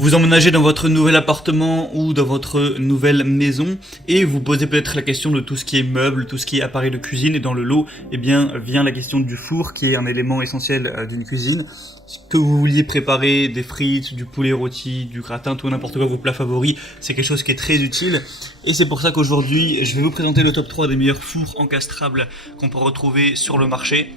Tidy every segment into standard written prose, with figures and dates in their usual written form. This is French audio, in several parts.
Vous emménagez dans votre nouvel appartement ou dans votre nouvelle maison et vous posez peut-être la question de tout ce qui est meubles, tout ce qui est appareil de cuisine, et dans le lot, eh bien, vient la question du four qui est un élément essentiel d'une cuisine. Que vous vouliez préparer des frites, du poulet rôti, du gratin, tout n'importe quoi, vos plats favoris, c'est quelque chose qui est très utile. Et c'est pour ça qu'aujourd'hui, je vais vous présenter le top 3 des meilleurs fours encastrables qu'on peut retrouver sur le marché.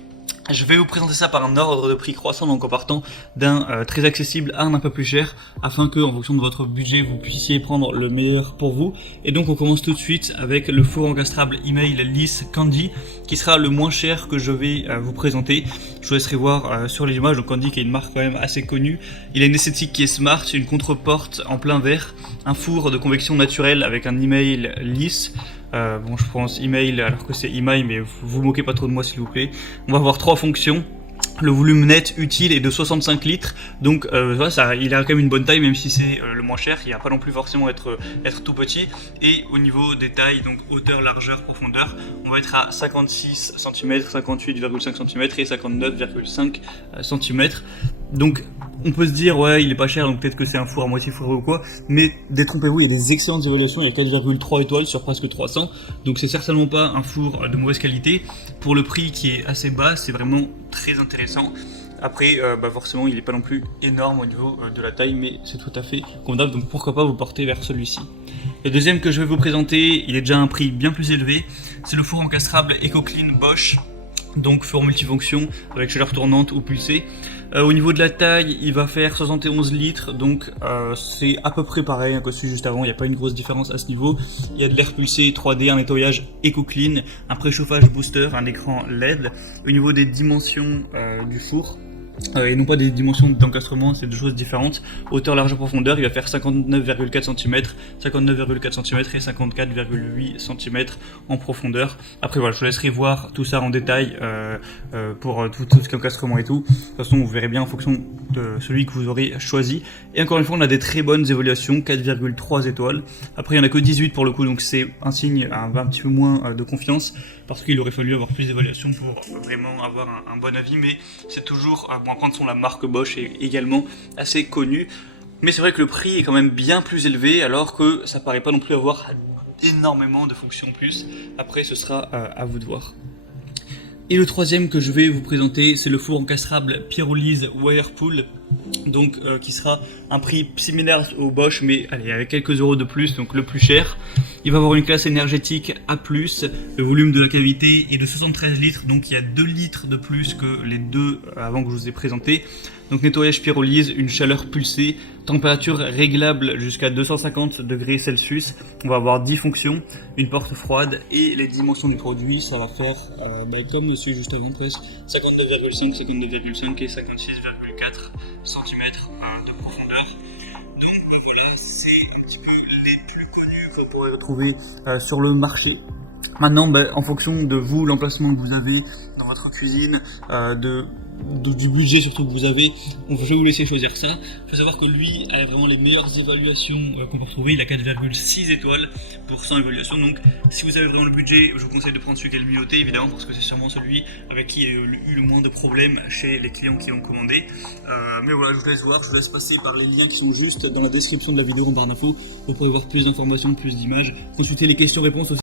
Je vais vous présenter ça par un ordre de prix croissant, donc en partant d'un très accessible à un peu plus cher, afin que, en fonction de votre budget, vous puissiez prendre le meilleur pour vous. Et donc on commence tout de suite avec le four encastrable Email Lisse Candy, qui sera le moins cher que je vais vous présenter. Je vous laisserai voir sur les images. Donc Candy, qui est une marque quand même assez connue, il a une esthétique qui est smart, une contreporte en plein verre, un four de convection naturelle avec un email lisse. Bon, je prononce email alors que c'est email, mais vous moquez pas trop de moi s'il vous plaît. On va avoir trois fonctions. Le volume net utile est de 65 litres, donc voilà, ça, il a quand même une bonne taille, même si c'est le moins cher. Il ne va pas non plus forcément être tout petit. Et au niveau des tailles, donc hauteur, largeur, profondeur, on va être à 56 cm, 58,5 cm et 59,5 cm. Donc on peut se dire ouais, il est pas cher, donc peut-être que c'est un four à moitié fourré ou quoi, mais détrompez-vous, il y a des excellentes évaluations, il y a 4,3 étoiles sur presque 300, donc c'est certainement pas un four de mauvaise qualité. Pour le prix qui est assez bas, c'est vraiment très intéressant. Après, forcément, il n'est pas non plus énorme au niveau de la taille, mais c'est tout à fait convenable, donc pourquoi pas vous porter vers celui-ci. Le deuxième que je vais vous présenter, il est déjà à un prix bien plus élevé, c'est le four encastrable EcoClean Bosch, donc four multifonction avec chaleur tournante ou pulsée. Au niveau de la taille, il va faire 71 litres, donc c'est à peu près pareil que celui juste avant, il n'y a pas une grosse différence à ce niveau. Il y a de l'air pulsé 3D, un nettoyage EcoClean, un préchauffage booster, un écran LED. Au niveau des dimensions du four, et non pas des dimensions d'encastrement, c'est deux choses différentes. Hauteur, largeur, profondeur, il va faire 59,4 cm, 59,4 cm et 54,8 cm en profondeur. Après voilà, je vous laisserai voir tout ça en détail pour tout ce qui est encastrement et tout. De toute façon, vous verrez bien en fonction de celui que vous aurez choisi. Et encore une fois, on a des très bonnes évaluations, 4,3 étoiles. Après, il n'y en a que 18 pour le coup, donc c'est un signe un petit peu moins de confiance, parce qu'il aurait fallu avoir plus d'évaluations pour vraiment avoir un bon avis, mais c'est toujours bon, prendre son la marque Bosch est également assez connue, mais c'est vrai que le prix est quand même bien plus élevé, alors que ça paraît pas non plus avoir énormément de fonctions en plus. Après, ce sera à vous de voir. Et le troisième que je vais vous présenter, c'est le four encastrable Pyrolyse Whirlpool, donc qui sera un prix similaire au Bosch, mais allez, avec quelques euros de plus, donc le plus cher. Il va avoir une classe énergétique A+, le volume de la cavité est de 73 litres, donc il y a 2 litres de plus que les deux avant que je vous ai présenté. Donc nettoyage pyrolyse, une chaleur pulsée, température réglable jusqu'à 250 degrés Celsius. On va avoir 10 fonctions, une porte froide, et les dimensions du produit, ça va faire comme celui juste avant presque, 59,5, 59,5 et 56,4 cm de profondeur. Donc voilà, c'est un petit peu les plus connus que vous pourrez retrouver sur le marché. Maintenant, en fonction de vous, l'emplacement que vous avez dans votre cuisine, du budget surtout que vous avez, je vais vous laisser choisir ça. Il faut savoir que lui a vraiment les meilleures évaluations qu'on peut retrouver. Il a 4,6 étoiles pour 100 évaluations. Donc si vous avez vraiment le budget, je vous conseille de prendre celui qui est le mieux noté, évidemment, parce que c'est sûrement celui avec qui il y a eu le moins de problèmes chez les clients qui ont commandé. Mais voilà, je vous laisse voir, je vous laisse passer par les liens qui sont juste dans la description de la vidéo en barre d'infos. Vous pourrez voir plus d'informations, plus d'images, consulter les questions-réponses aussi.